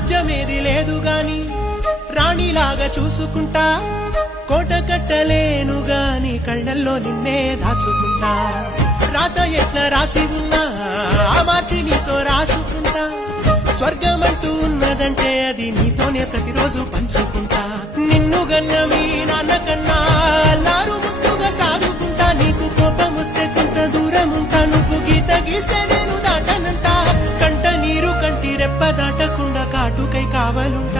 రాజ్యమేది లేదు గాని రాణిలాగా చూసుకుంటా, కోట కట్టలేను గాని కళ్ళల్లో నిన్నే దాచుకుంటా. రాత ఎట్లా రాసి ఉన్నా ఆ మార్చి నీతో రాసుకుంటా. స్వర్గమంటూ ఉన్నదంటే అది నీతోనే ప్రతిరోజు పంచుకుంటా. నిన్ను గన్న మీ నాన్న కన్నా అల్లారు ముద్దుగా సాదుకుంటా. నీకు కోపం వస్తే కొంత దూరం ఉంటా, నువ్వు గీత గీస్తే నేను దాటనంటా. కంట నీరు కంటి రెప్ప దాటకుండా కాటుకై కావాలుంటా.